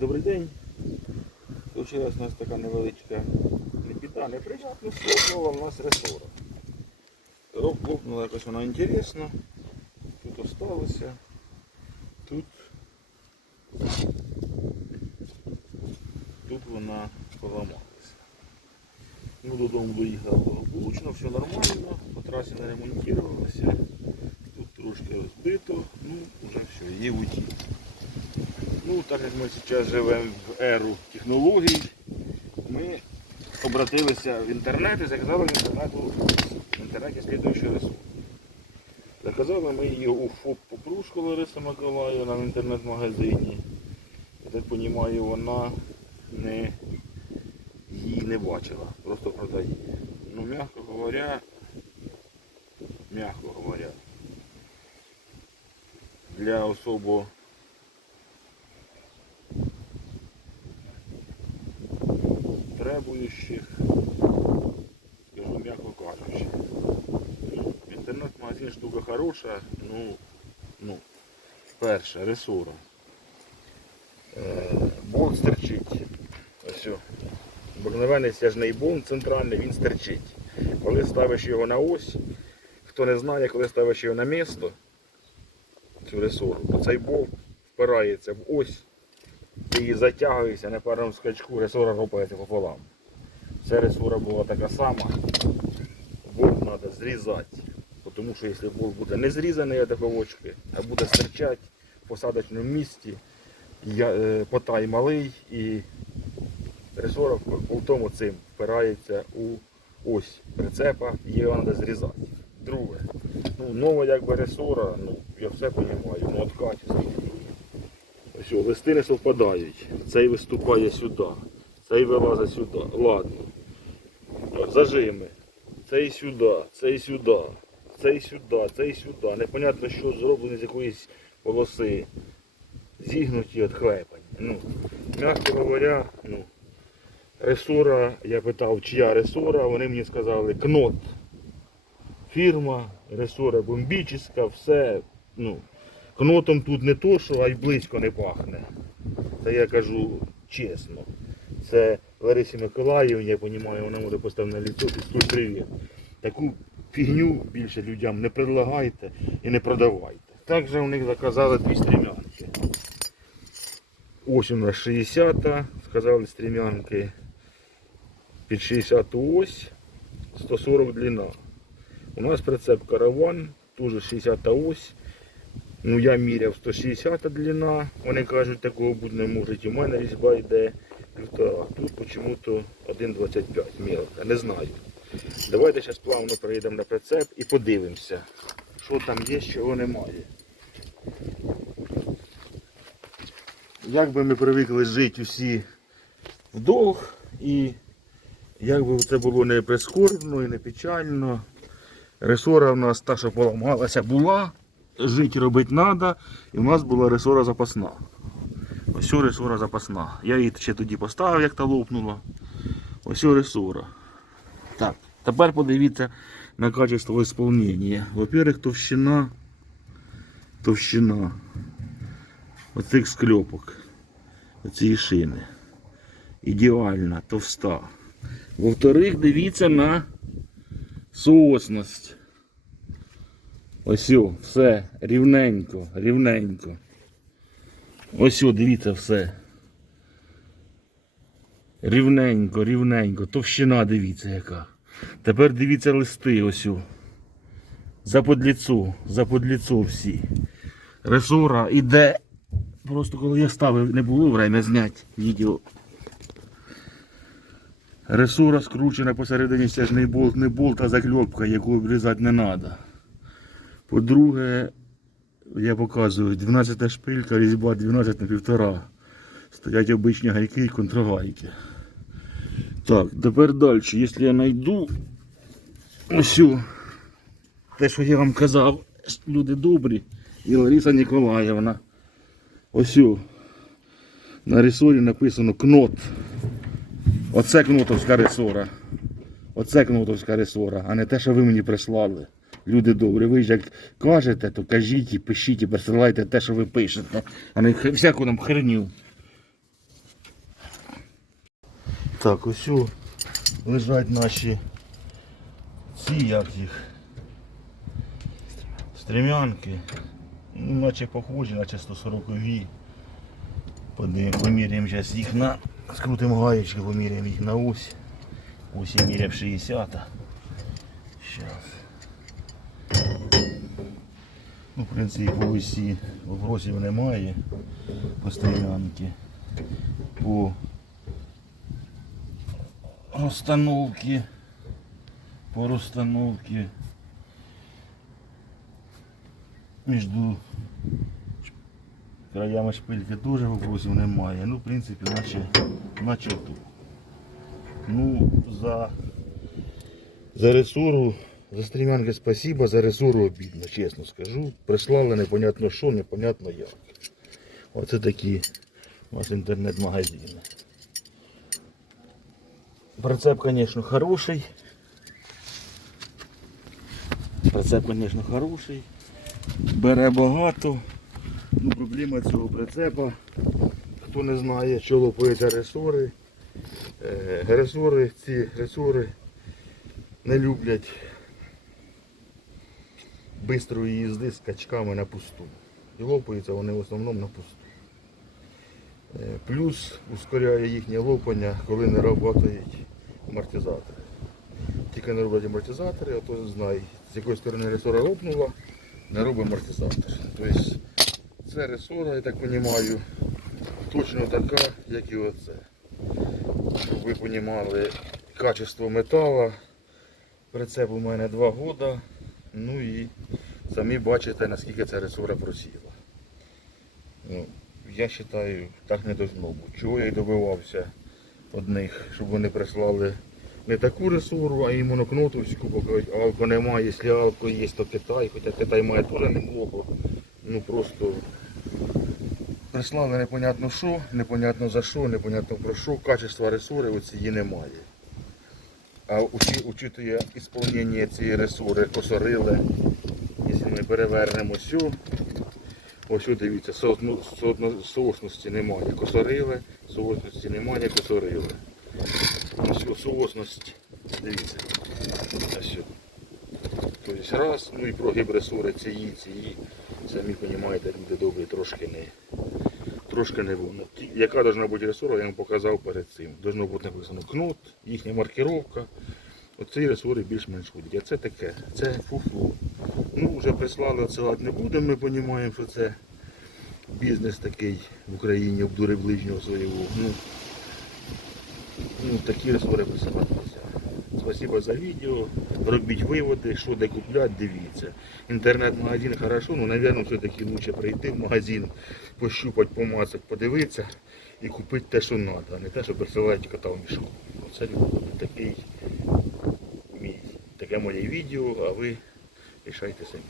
Добрий день. Случилась у нас така невеличка не біда, неприятність, лопнула в нас ресора. Лопнула якось вона інтересно. Тут осталося. Тут. Тут вона поламалася. Ну, додому доїхала благополучно, все нормально, по трасі не ремонтувалося. Тут трошки розбито, ну вже все, її уйти. Ну, так як ми зараз живемо в еру технологій, ми обратилися в інтернет і заказали в інтернету в інтернеті слідуючий ресурс. Заказали ми її у ФОП Попрушко Лариса Миколаївна в інтернет-магазині. Я так розумію, вона не, її не бачила, просто продає. Ну, м'яко говоря, м'яко говоря, для особо требуючих, скажу м'яко кажучи. Інтернет-магазин штука хороша, ну, ну, перше, ресура. Е, болт стерчить. Ось. Обикновений стяжний болт центральний, він стерчить. Коли ставиш його на ось, хто не знає, коли ставиш його на місто, цю ресуру, то цей болт впирається в ось ти її затягуєшся на першому скачку, ресора рупається пополам. Ця ресора була така сама. Болт треба зрізати. Тому що якщо болт буде не зрізаний від таковочки, а буде стирчати в посадочному місці, е, потай малий і ресора болтом цим впирається у ось прицепа і її треба зрізати. Друге, ну, нова якби ресора, ну, я все розумію, ну от качество. Ось листи не совпадають. Цей виступає сюди, цей вилазить сюди. Ладно. Зажими. Цей сюди, цей сюди, цей сюди, цей сюди. Непонятно, що зроблено з якоїсь полоси. Зігнуті від хлепань. Ну, м'яко говоря, ну, ресора, я питав, чия ресора, вони мені сказали кнот. Фірма, ресора бомбічна, все, ну, Кнотом тут не то, що а й близько не пахне. Це я кажу чесно. Це Ларисі Миколаївні, я розумію, вона може поставити на ліцо і привіт. Таку фігню більше людям не предлагайте і не продавайте. Також у них заказали дві стрімянки. Ось у нас 60 сказали стрімянки. Під 60 ось 140 длина. У нас прицеп караван, теж 60 ось. Ну я міряв 160 длина, вони кажуть, такого бути не може. У мене різьба йде півтора. Тут чому-то 1,25 мілка, не знаю. Давайте зараз плавно перейдемо на прицеп і подивимося, що там є, чого немає. Як би ми привикли жити усі вдовг і як би це було не прискорбно і не печально. Ресора в нас та, що поламалася, була жити робити треба. І в нас була ресора запасна. Ось ресора запасна. Я її ще тоді поставив, як та лопнула. Ось ресора. Так, тепер подивіться на качество исполнения. Во-первых, товщина. Товщина оцих скльопок. Оцієї шини. Ідеальна, товста. Во-вторых, дивіться на соосність. Ось о, все, рівненько, рівненько. Ось о, дивіться все. Рівненько, рівненько. Товщина дивіться яка. Тепер дивіться листи ось о. За подліцу, за подліцу всі. Ресора іде. Просто коли я ставив, не було время зняти відео. Ресора скручена посередині стяжний болт, не болт, а закльопка, яку обрізати не треба. По-друге, я показую 12 шпилька, різьба 12 на півтора. Стоять обичні гайки і контрагайки. Так, тепер далі. Якщо я знайду ось те, що я вам казав, люди добрі, і Лариса Ніколаївна. Ось на ресорі написано кнот. Оце кнотовська ресора. Оце кнотовська ресора, а не те, що ви мені прислали. Люди добрі, ви ж як кажете, то кажіть і пишіть і присилайте те, що ви пишете, а не всяку нам херню. Так, ось лежать наші ці, як їх, стрімянки. Ну, наче похожі, наче 140 ві. Поміряємо зараз їх на. Скрутимо гаєчки, поміряємо їх на ось. Ось я міряв 60. Зараз. Ну, в принципі, по осі вопросів немає. По стрілянки. По розстановці. По розстановці. Між краями шпильки теж вопросів немає. Ну, в принципі, наче, наче тут. Ну, за, за ресуру, за стрімянки спасибо, за ресуру обідно, чесно скажу. Прислали непонятно що, непонятно як. Оце такі у нас інтернет-магазини. Прицеп, звісно, хороший. Прицеп, звісно, хороший. Бере багато. Ну, проблема цього прицепа. Хто не знає, що лопаються ресори. Е, Ресори, ці ресори не люблять бистрої їзди з качками на пусту. І лопаються вони в основному на пусту. Е, Плюс ускоряє їхнє лопання, коли не працюють амортизатори. Тільки не роблять амортизатори, а то знай, з якої сторони ресора лопнула, не робить амортизатор. Тобто це ресора, я так розумію, точно така, як і оце. Щоб ви розуміли, качество металу. Прицеп у мене 2 роки. Ну і самі бачите, наскільки ця ресора просіла. Ну, я вважаю, так не должно бути. Чого я й добивався одних, щоб вони прислали не таку ресуру, а і монокнотовську, бо кажуть, алко немає, якщо алко є, то Китай, хоча Китай має теж неплохо. Ну просто прислали непонятно що, непонятно за що, непонятно про що, качества ресури оцієї немає. А учи- учитує ісполнення цієї ресури косорили, якщо ми перевернемо сю, ось дивіться, соосності немає, косорили, соосності немає, косорили. Ось соосність, дивіться, ось. Тобто раз, ну і прогиб ресури цієї, цієї, самі розумієте, люди добрі, трошки не, трошки не воно. Яка должна бути ресура, я вам показав перед цим. Должно бути написано кнут, їхня маркировка. Оці ресури більш-менш ходять. А це таке, це фу-фу. Ну, вже прислали, отсилати не будемо, ми розуміємо, що це бізнес такий в Україні, обдури ближнього свого. Ну, ну такі ресури присилати. Спасибо за відео. Робіть виводи, що де купляти, дивіться. Інтернет-магазин хорошо, але, мабуть, все-таки краще прийти в магазин, пощупати, помацати, подивитися і купити те, що треба, а не те, що присилають кота в мішку. Оце такий мій, таке моє відео, а ви рішайте самі.